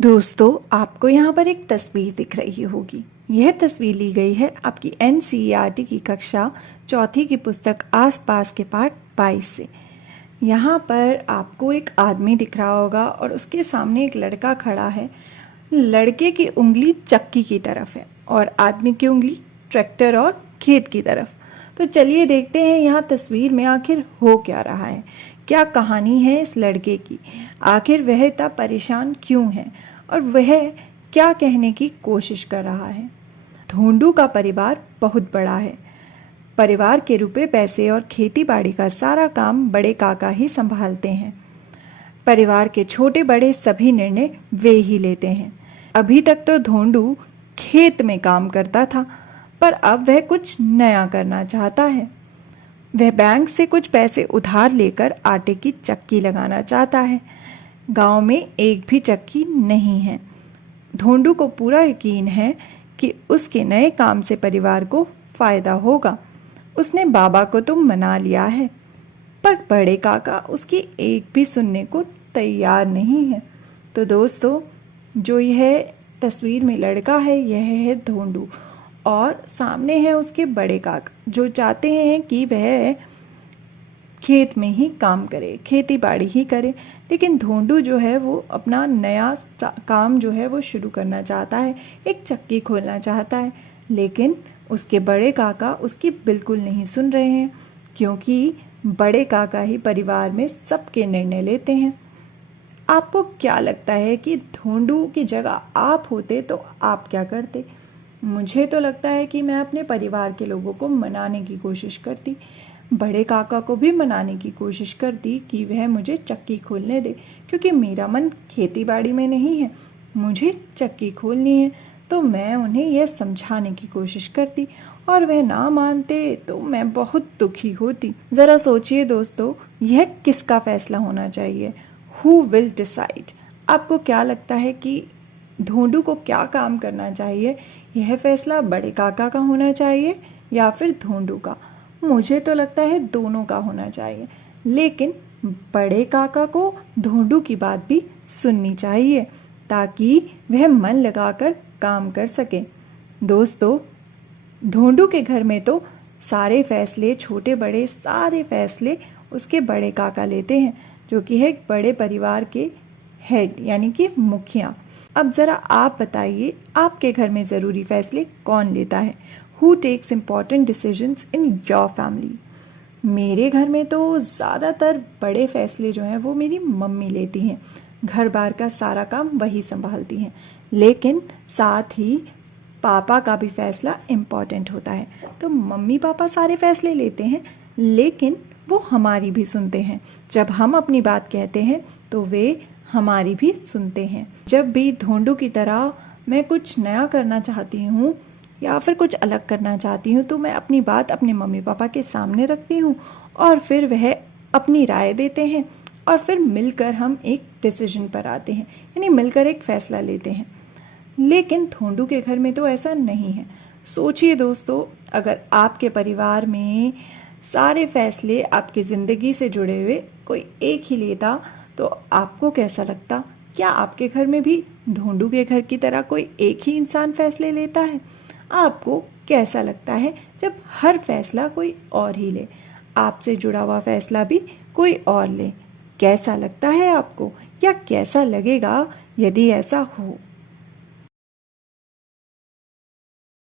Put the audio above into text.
दोस्तों, आपको यहाँ पर एक तस्वीर दिख रही होगी। यह तस्वीर ली गई है आपकी NCERT की कक्षा चौथी की पुस्तक आसपास के पाठ 22 से। यहाँ पर आपको एक आदमी दिख रहा होगा और उसके सामने एक लड़का खड़ा है। लड़के की उंगली चक्की की तरफ है और आदमी की उंगली ट्रैक्टर और खेत की तरफ। तो चलिए देखते हैं यहाँ तस्वीर में आखिर हो क्या रहा है, क्या कहानी है इस लड़के की, आखिर वह इतना परेशान क्यों है और वह क्या कहने की कोशिश कर रहा है। धोंडू का परिवार बहुत बड़ा है। परिवार के रुपए पैसे और खेती बाड़ी का सारा काम बड़े काका ही संभालते हैं। परिवार के छोटे बड़े सभी निर्णय वे ही लेते हैं। अभी तक तो धोंडू खेत में काम करता था, पर अब वह कुछ नया करना चाहता है। वह बैंक से कुछ पैसे उधार लेकर आटे की चक्की लगाना चाहता है। गांव में एक भी चक्की नहीं है। धोंडू को पूरा यकीन है कि उसके नए काम से परिवार को फायदा होगा। उसने बाबा को तो मना लिया है, पर बड़े काका उसकी एक भी सुनने को तैयार नहीं है। तो दोस्तों, जो यह तस्वीर में लड़का है, यह है धोंडू और सामने है उसके बड़े काका, जो चाहते हैं कि वह खेत में ही काम करे, खेती बाड़ी ही करे। लेकिन धोंडू जो है वो अपना नया काम जो है वो शुरू करना चाहता है, एक चक्की खोलना चाहता है। लेकिन उसके बड़े काका उसकी बिल्कुल नहीं सुन रहे हैं, क्योंकि बड़े काका ही परिवार में सबके निर्णय लेते हैं। आपको क्या लगता है कि धोंडू की जगह आप होते तो आप क्या करते? मुझे तो लगता है कि मैं अपने परिवार के लोगों को मनाने की कोशिश करती, बड़े काका को भी मनाने की कोशिश करती कि वह मुझे चक्की खोलने दे, क्योंकि मेरा मन खेती बाड़ी में नहीं है, मुझे चक्की खोलनी है। तो मैं उन्हें यह समझाने की कोशिश करती और वह ना मानते तो मैं बहुत दुखी होती। ज़रा सोचिए दोस्तों, यह किसका फैसला होना चाहिए? Who will decide? आपको क्या लगता है कि धोंडू को क्या काम करना चाहिए? यह फैसला बड़े काका का होना चाहिए या फिर धोंडू का? मुझे तो लगता है दोनों का होना चाहिए, लेकिन बड़े काका को धोंडू की बात भी सुननी चाहिए ताकि वह मन लगाकर काम कर सके। दोस्तों, धोंडू के घर में तो सारे फैसले, छोटे बड़े सारे फैसले उसके बड़े काका लेते हैं, जो कि है एक बड़े परिवार के हेड यानी कि मुखिया। अब ज़रा आप बताइए, आपके घर में ज़रूरी फैसले कौन लेता है? Who takes important decisions in your family? मेरे घर में तो ज़्यादातर बड़े फैसले जो हैं वो मेरी मम्मी लेती हैं। घर बार का सारा काम वही संभालती हैं, लेकिन साथ ही पापा का भी फैसला इम्पॉर्टेंट होता है। तो मम्मी पापा सारे फैसले लेते हैं, लेकिन वो हमारी भी सुनते हैं। जब हम अपनी बात कहते हैं तो वे हमारी भी सुनते हैं। जब भी धोंडू की तरह मैं कुछ नया करना चाहती हूँ या फिर कुछ अलग करना चाहती हूँ, तो मैं अपनी बात अपने मम्मी पापा के सामने रखती हूँ और फिर वह अपनी राय देते हैं और फिर मिलकर हम एक डिसीजन पर आते हैं, यानी मिलकर एक फ़ैसला लेते हैं। लेकिन धोंडू के घर में तो ऐसा नहीं है। सोचिए दोस्तों, अगर आपके परिवार में सारे फैसले आपकी ज़िंदगी से जुड़े हुए कोई एक ही लेता तो आपको कैसा लगता? क्या आपके घर में भी धोंडू के घर की तरह कोई एक ही इंसान फैसले लेता है? आपको कैसा लगता है जब हर फैसला कोई और ही ले, आपसे जुड़ा हुआ फैसला भी कोई और ले? कैसा लगता है आपको, या कैसा लगेगा यदि ऐसा हो?